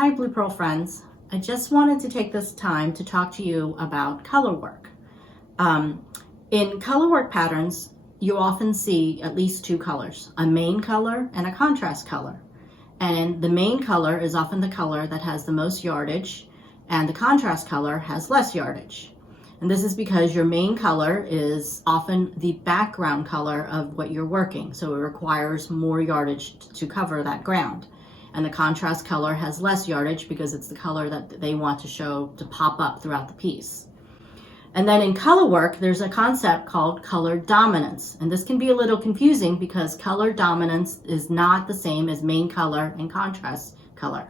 Hi Blue Pearl friends. I just wanted to take this time to talk to you about color work. In color work patterns, you often see at least two colors, a main color and a contrast color. And the main color is often the color that has the most yardage, and the contrast color has less yardage. And this is because your main color is often the background color of what you're working, so it requires more yardage to cover that ground. And the contrast color has less yardage because it's the color that they want to show to pop up throughout the piece. And then in color work, there's a concept called color dominance. And this can be a little confusing because color dominance is not the same as main color and contrast color.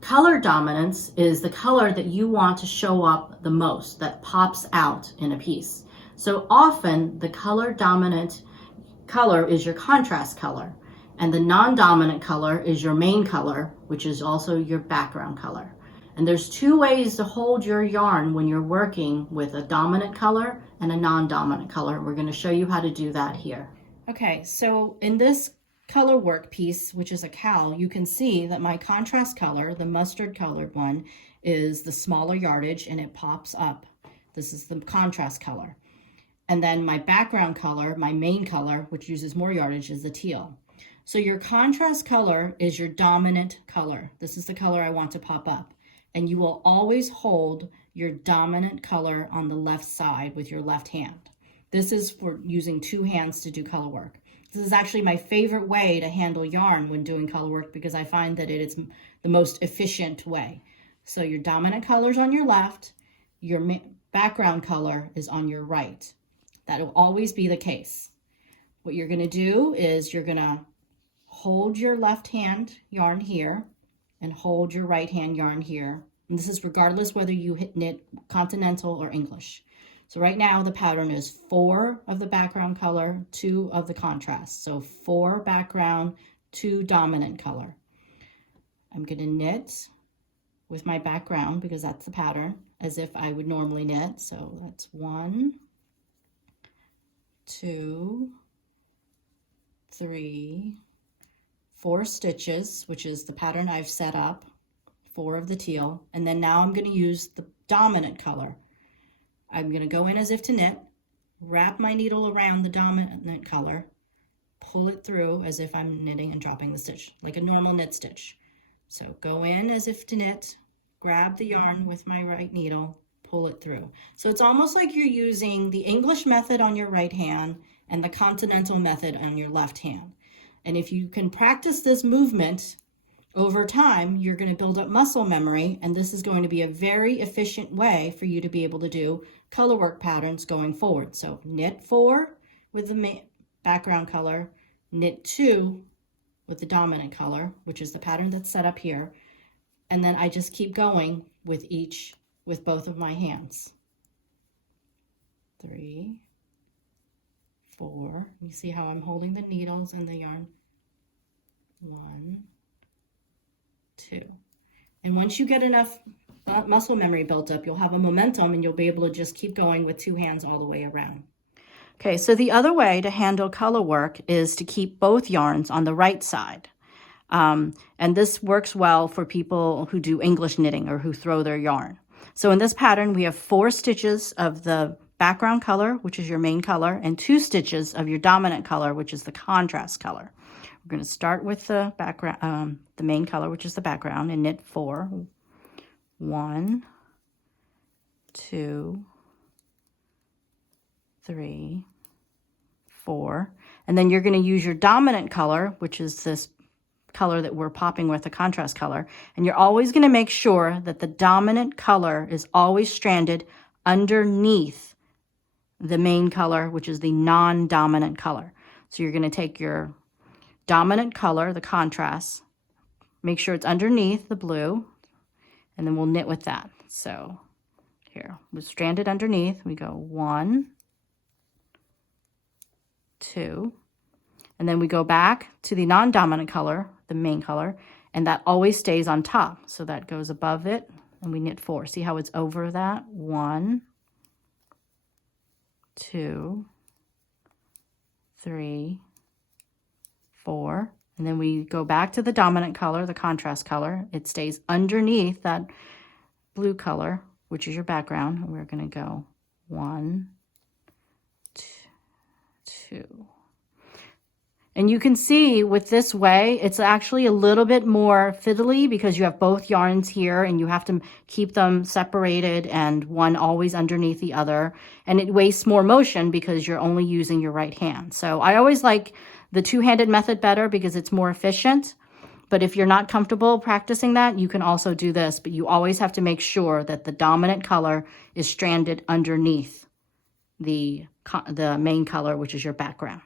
Color dominance is the color that you want to show up the most, that pops out in a piece. So often the color dominant color is your contrast color, and the non-dominant color is your main color, which is also your background color. And there's two ways to hold your yarn when you're working with a dominant color and a non-dominant color. We're going to show you how to do that here. Okay, so in this color work piece, which is a cowl, you can see that my contrast color, the mustard colored one, is the smaller yardage and it pops up. This is the contrast color. And then my background color, my main color, which uses more yardage, is the teal. So your contrast color is your dominant color. This is the color I want to pop up. And you will always hold your dominant color on the left side with your left hand. This is for using two hands to do color work. This is actually my favorite way to handle yarn when doing color work because I find that it is the most efficient way. So your dominant color is on your left, your background color is on your right. That will always be the case. What you're going to do is you're going to hold your left hand yarn here and hold your right hand yarn here. And this is regardless whether you knit continental or English. So right now the pattern is 4 of the background color, 2 of the contrast. So 4 background, 2 dominant color. I'm going to knit with my background because that's the pattern as if I would normally knit. So that's 1, 2, 3, 4 stitches, which is the pattern I've set up, 4 of the teal. And then now I'm going to use the dominant color. I'm going to go in as if to knit, wrap my needle around the dominant color, pull it through as if I'm knitting and dropping the stitch, like a normal knit stitch. So go in as if to knit, grab the yarn with my right needle, pull it through. So it's almost like you're using the English method on your right hand and the continental method on your left hand. And if you can practice this movement over time, you're going to build up muscle memory, and this is going to be a very efficient way for you to be able to do color work patterns going forward. So knit 4 with the background color, knit 2 with the dominant color, which is the pattern that's set up here, and then I just keep going with both of my hands. 3, 4. You see how I'm holding the needles and the yarn. 1, 2. And once you get enough muscle memory built up, you'll have a momentum and you'll be able to just keep going with 2 hands all the way around. Okay, so the other way to handle color work is to keep both yarns on the right side. And this works well for people who do English knitting or who throw their yarn. So in this pattern, we have 4 stitches of the background color, which is your main color, and 2 stitches of your dominant color, which is the contrast color. We're going to start with the background, the main color, which is the background, and knit 4. 1, 2, 3, 4. And then you're going to use your dominant color, which is this color that we're popping with, the contrast color. And you're always going to make sure that the dominant color is always stranded underneath the main color, which is the non-dominant color. So you're going to take your dominant color, the contrast, make sure it's underneath the blue, and then we'll knit with that. So here, we're stranded underneath. We go 1, 2, and then we go back to the non-dominant color, the main color, and that always stays on top. So that goes above it, and we knit 4. See how it's over that? 1, 2, 3, 4, And then we go back to the dominant color, the contrast color. It stays underneath that blue color, which is your background. We're going to go 1, 2. And you can see with this way, it's actually a little bit more fiddly because you have both yarns here and you have to keep them separated and one always underneath the other. And it wastes more motion because you're only using your right hand. So I always like the two-handed method better because it's more efficient. But if you're not comfortable practicing that, you can also do this. But you always have to make sure that the dominant color is stranded underneath the main color, which is your background.